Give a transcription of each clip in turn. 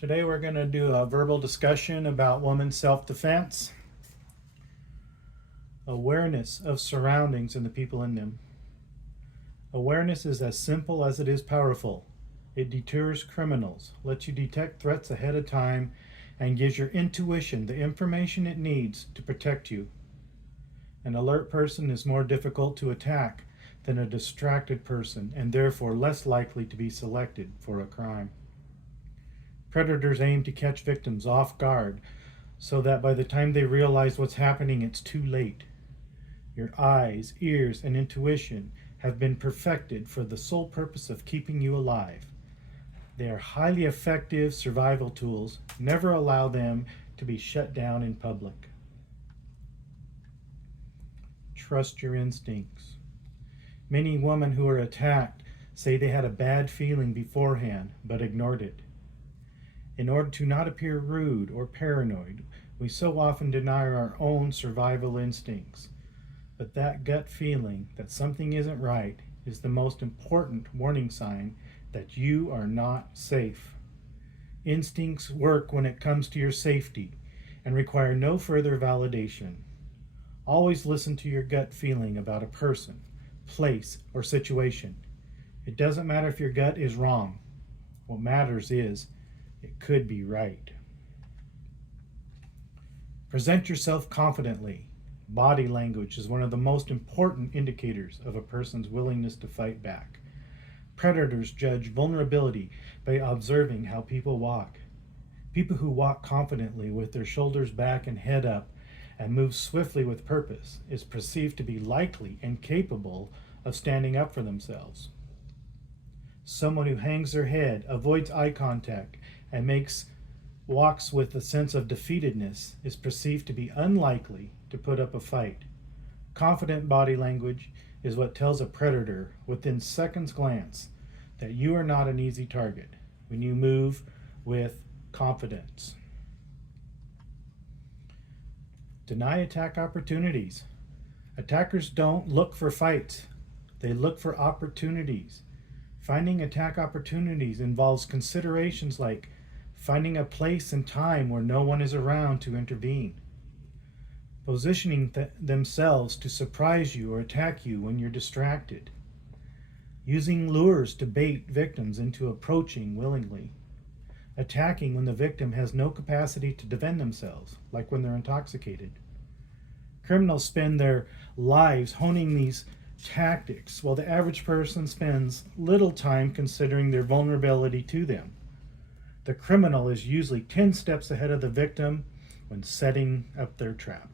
Today we're going to do a verbal discussion about women's self-defense, awareness of surroundings and the people in them. Awareness is as simple as it is powerful. It deters criminals, lets you detect threats ahead of time, and gives your intuition the information it needs to protect you. An alert person is more difficult to attack than a distracted person, and therefore less likely to be selected for a crime. Predators aim to catch victims off guard so that by the time they realize what's happening, it's too late. Your eyes, ears, and intuition have been perfected for the sole purpose of keeping you alive. They are highly effective survival tools. Never allow them to be shut down in public. Trust your instincts. Many women who are attacked say they had a bad feeling beforehand but ignored it. In order to not appear rude or paranoid, we so often deny our own survival instincts. But that gut feeling that something isn't right is the most important warning sign that you are not safe. Instincts work when it comes to your safety and require no further validation. Always listen to your gut feeling about a person, place, or situation. It doesn't matter if your gut is wrong. What matters is it could be right. Present yourself confidently. Body language is one of the most important indicators of a person's willingness to fight back. Predators judge vulnerability by observing how people walk. People who walk confidently with their shoulders back and head up and move swiftly with purpose is perceived to be likely and capable of standing up for themselves. Someone who hangs their head, avoids eye contact, and walks with a sense of defeatedness is perceived to be unlikely to put up a fight. Confident body language is what tells a predator within seconds glance that you are not an easy target when you move with confidence. Deny attack opportunities. Attackers don't look for fights. They look for opportunities. Finding attack opportunities involves considerations like finding a place and time where no one is around to intervene, positioning themselves to surprise you or attack you when you're distracted, using lures to bait victims into approaching willingly, attacking when the victim has no capacity to defend themselves, like when they're intoxicated. Criminals spend their lives honing these tactics, while the average person spends little time considering their vulnerability to them. The criminal is usually 10 steps ahead of the victim when setting up their trap.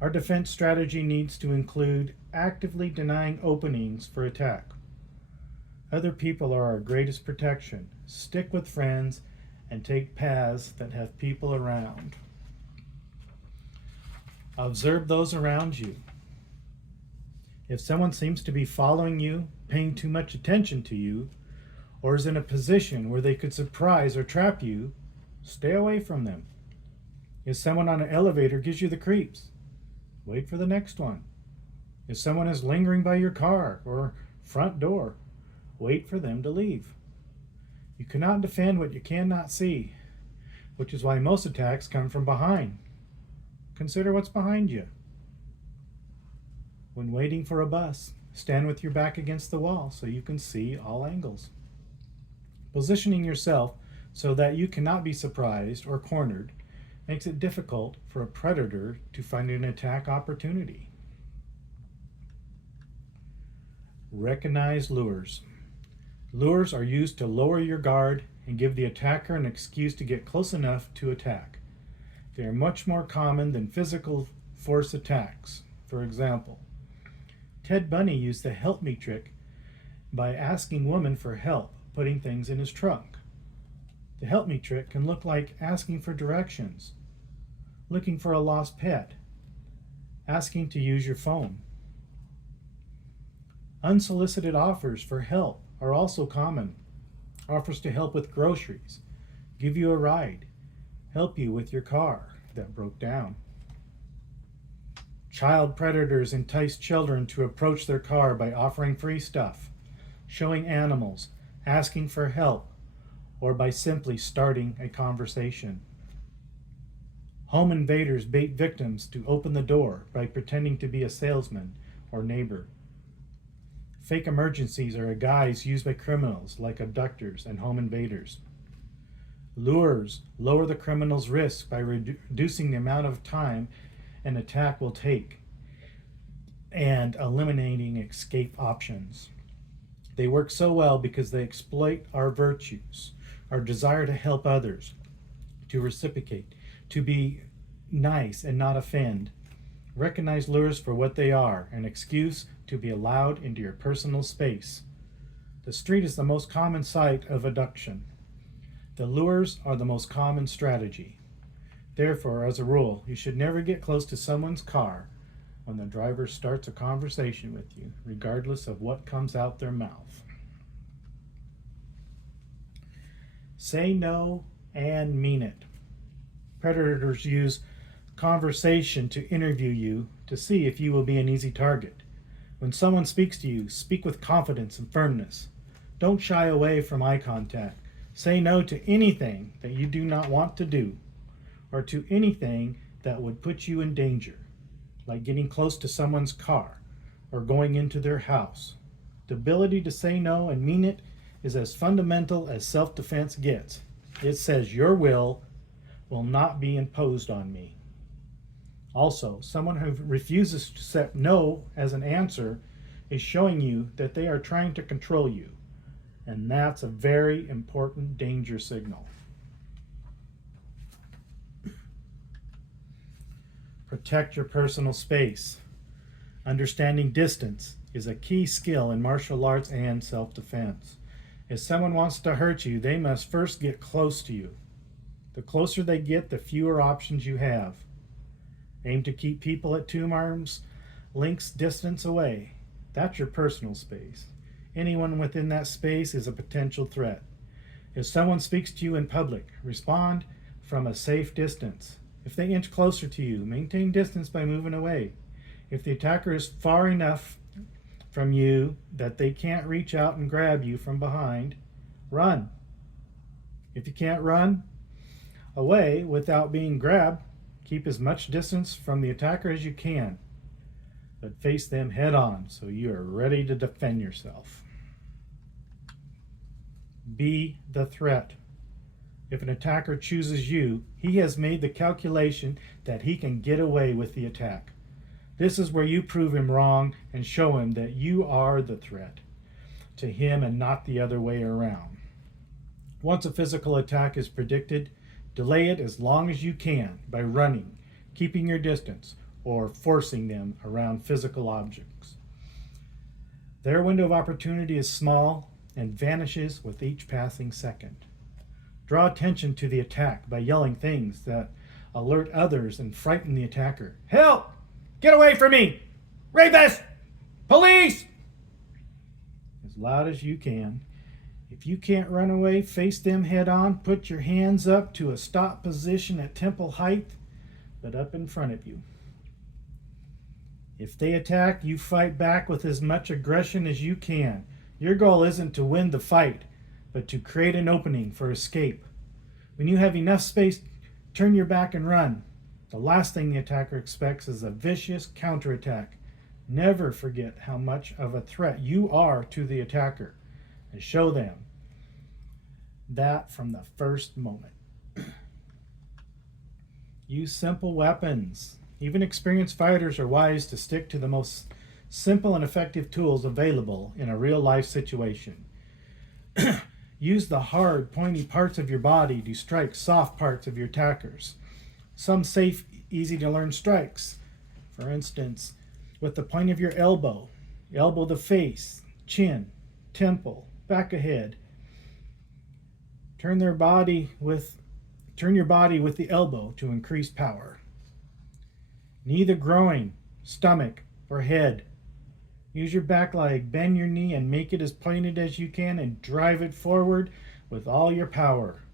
Our defense strategy needs to include actively denying openings for attack. Other people are our greatest protection. Stick with friends and take paths that have people around. Observe those around you. If someone seems to be following you, paying too much attention to you, or is in a position where they could surprise or trap you, stay away from them. If someone on an elevator gives you the creeps, wait for the next one. If someone is lingering by your car or front door, wait for them to leave. You cannot defend what you cannot see, which is why most attacks come from behind. Consider what's behind you. When waiting for a bus, stand with your back against the wall so you can see all angles. Positioning yourself so that you cannot be surprised or cornered makes it difficult for a predator to find an attack opportunity. Recognize lures. Lures are used to lower your guard and give the attacker an excuse to get close enough to attack. They are much more common than physical force attacks. For example, Ted Bundy used the help me trick by asking women for help putting things in his trunk. The help me trick can look like asking for directions, looking for a lost pet, asking to use your phone. Unsolicited offers for help are also common. Offers to help with groceries, give you a ride, help you with your car that broke down. Child predators entice children to approach their car by offering free stuff, showing animals, asking for help, or by simply starting a conversation. Home invaders bait victims to open the door by pretending to be a salesman or neighbor. Fake emergencies are a guise used by criminals like abductors and home invaders. Lures lower the criminal's risk by reducing the amount of time an attack will take and eliminating escape options. They work so well because they exploit our virtues, our desire to help others, to reciprocate, to be nice and not offend. Recognize lures for what they are, an excuse to be allowed into your personal space. The street is the most common site of abduction. The lures are the most common strategy. Therefore, as a rule, you should never get close to someone's car when the driver starts a conversation with you, regardless of what comes out their mouth. Say no and mean it. Predators use conversation to interview you to see if you will be an easy target. When someone speaks to you, speak with confidence and firmness. Don't shy away from eye contact. Say no to anything that you do not want to do, or to anything that would put you in danger, like getting close to someone's car or going into their house. The ability to say no and mean it is as fundamental as self-defense gets. It says your will not be imposed on me. Also, someone who refuses to accept no as an answer is showing you that they are trying to control you, and that's a very important danger signal. Protect your personal space. Understanding distance is a key skill in martial arts and self-defense. If someone wants to hurt you, they must first get close to you. The closer they get, the fewer options you have. Aim to keep people at 2 arms lengths distance away. That's your personal space. Anyone within that space is a potential threat. If someone speaks to you in public, respond from a safe distance. If they inch closer to you, maintain distance by moving away. If the attacker is far enough from you that they can't reach out and grab you from behind, run. If you can't run away without being grabbed, keep as much distance from the attacker as you can, but face them head on so you are ready to defend yourself. Be the threat. If an attacker chooses you, he has made the calculation that he can get away with the attack. This is where you prove him wrong and show him that you are the threat to him and not the other way around. Once a physical attack is predicted, delay it as long as you can by running, keeping your distance, or forcing them around physical objects. Their window of opportunity is small and vanishes with each passing second. Draw attention to the attack by yelling things that alert others and frighten the attacker. Help! Get away from me! Rapist! Police! As loud as you can. If you can't run away, face them head on. Put your hands up to a stop position at temple height, but up in front of you. If they attack, you fight back with as much aggression as you can. Your goal isn't to win the fight, but to create an opening for escape. When you have enough space, turn your back and run. The last thing the attacker expects is a vicious counterattack. Never forget how much of a threat you are to the attacker, and show them that from the first moment. Use simple weapons. Even experienced fighters are wise to stick to the most simple and effective tools available in a real-life situation. Use the hard, pointy parts of your body to strike soft parts of your attackers. Some safe, easy-to-learn strikes. For instance, with the point of your elbow, elbow the face, chin, temple, back of head. Turn your body with the elbow to increase power. Knee the groin, stomach, or head. Use your back leg, bend your knee and make it as pointed as you can and drive it forward with all your power.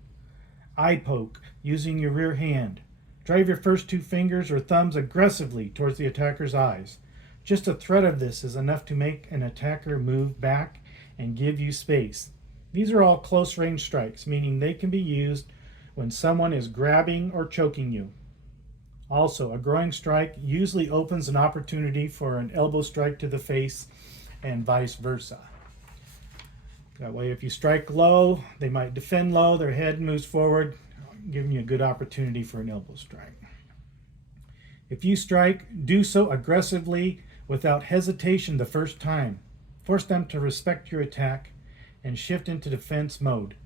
Eye poke using your rear hand. Drive your first 2 fingers or thumbs aggressively towards the attacker's eyes. Just a threat of this is enough to make an attacker move back and give you space. These are all close range strikes, meaning they can be used when someone is grabbing or choking you. Also, a groin strike usually opens an opportunity for an elbow strike to the face and vice versa. That way, if you strike low, they might defend low, their head moves forward, giving you a good opportunity for an elbow strike. If you strike, do so aggressively without hesitation the first time. Force them to respect your attack and shift into defense mode.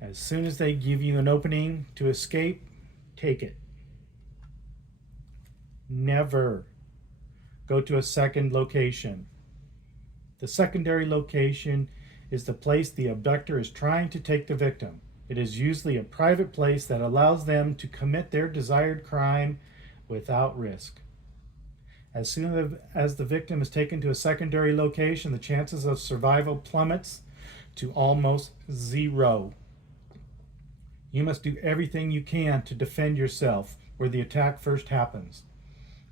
As soon as they give you an opening to escape, take it. Never go to a second location. The secondary location is the place the abductor is trying to take the victim. It is usually a private place that allows them to commit their desired crime without risk. As soon as the victim is taken to a secondary location, the chances of survival plummets to almost zero. You must do everything you can to defend yourself where the attack first happens.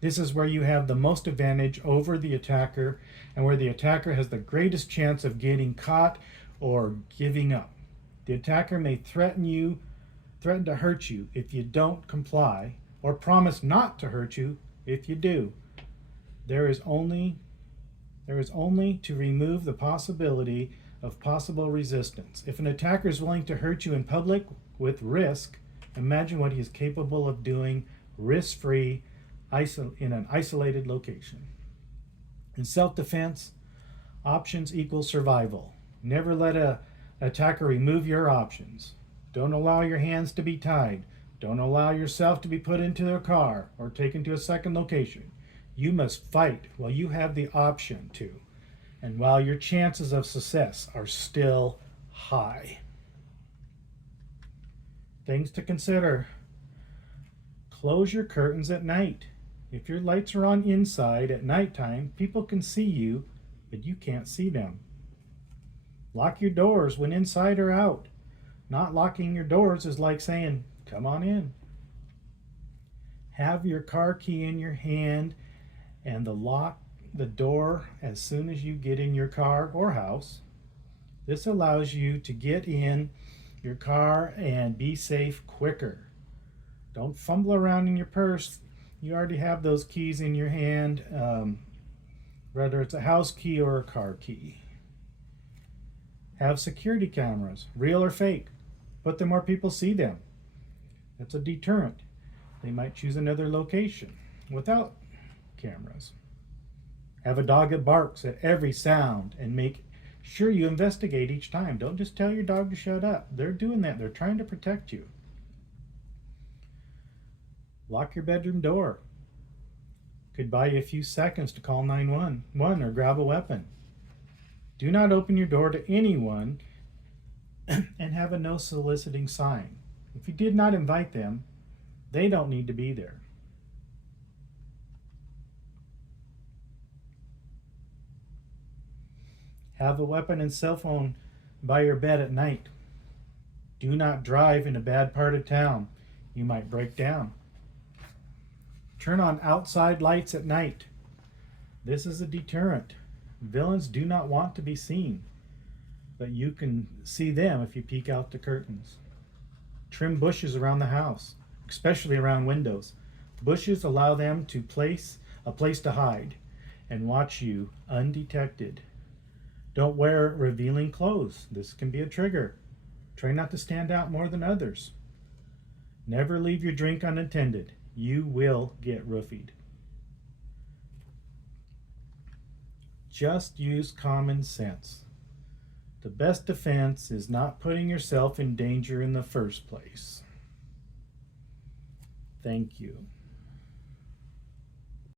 This is where you have the most advantage over the attacker and where the attacker has the greatest chance of getting caught or giving up. The attacker may threaten to hurt you if you don't comply, or promise not to hurt you if you do. There is only to remove the possibility of possible resistance. If an attacker is willing to hurt you in public with risk, imagine what he is capable of doing risk-free in an isolated location. In self-defense, options equal survival. Never let an attacker remove your options. Don't allow your hands to be tied. Don't allow yourself to be put into a car or taken to a second location. You must fight while you have the option to, and while your chances of success are still high. Things to consider. Close your curtains at night. If your lights are on inside at nighttime, people can see you, but you can't see them. Lock your doors when inside or out. Not locking your doors is like saying, "Come on in." Have your car key in your hand and lock the door as soon as you get in your car or house. This allows you to get in your car and be safe quicker. Don't fumble around in your purse. You already have those keys in your hand, whether it's a house key or a car key. Have security cameras, real or fake, but the more people see them, that's a deterrent. They might choose another location without cameras. Have a dog that barks at every sound and make sure you investigate each time. Don't just tell your dog to shut up. They're doing that. They're trying to protect you. Lock your bedroom door. Could buy you a few seconds to call 911 or grab a weapon. Do not open your door to anyone and have a no soliciting sign. If you did not invite them, they don't need to be there. Have a weapon and cell phone by your bed at night. Do not drive in a bad part of town. You might break down. Turn on outside lights at night. This is a deterrent. Villains do not want to be seen, but you can see them if you peek out the curtains. Trim bushes around the house, especially around windows. Bushes allow them to place a place to hide and watch you undetected. Don't wear revealing clothes. This can be a trigger. Try not to stand out more than others. Never leave your drink unattended. You will get roofied. Just use common sense. The best defense is not putting yourself in danger in the first place. Thank you.